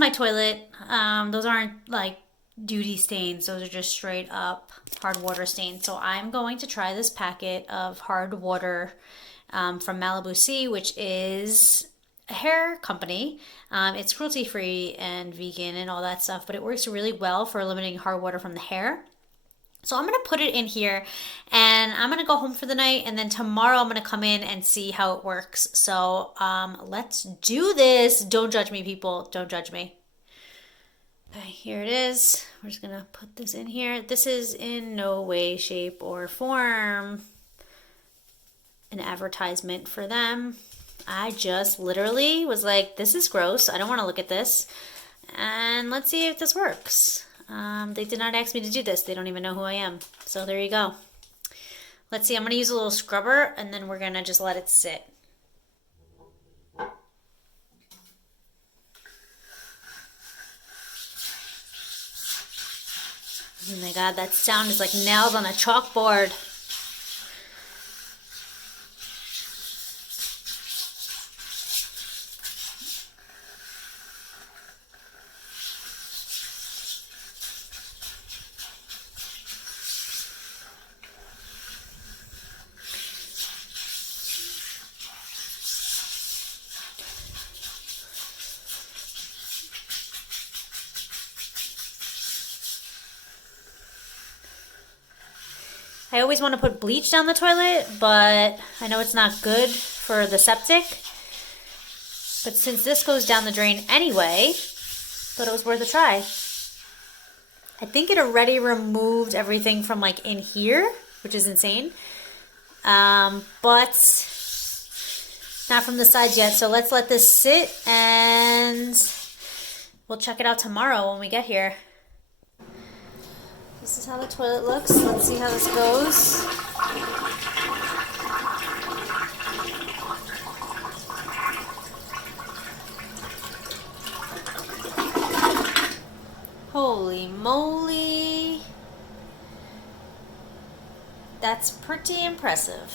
my toilet. Those aren't like duty stains. Those are just straight up hard water stains. So I'm going to try this packet of hard water from Malibu Sea, which is a hair company. It's cruelty free and vegan and all that stuff, but it works really well for eliminating hard water from the hair. So I'm going to put it in here and I'm going to go home for the night, and then tomorrow I'm going to come in and see how it works. So let's do this. Don't judge me, people. Don't judge me. Okay, here it is. We're just going to put this in here. This is in no way, shape, or form an advertisement for them. I just literally was like, this is gross. I don't want to look at this. And let's see if this works. They did not ask me to do this. They don't even know who I am. So there you go. Let's see. I'm going to use a little scrubber, and then we're going to just let it sit. Oh my God, that sound is like nails on a chalkboard. I always want to put bleach down the toilet, but I know it's not good for the septic. But since this goes down the drain anyway, thought it was worth a try. I think it already removed everything from like in here, which is insane. But not from the sides yet. So let's let this sit and we'll check it out tomorrow when we get here. This is how the toilet looks. Let's see how this goes. Holy moly. That's pretty impressive.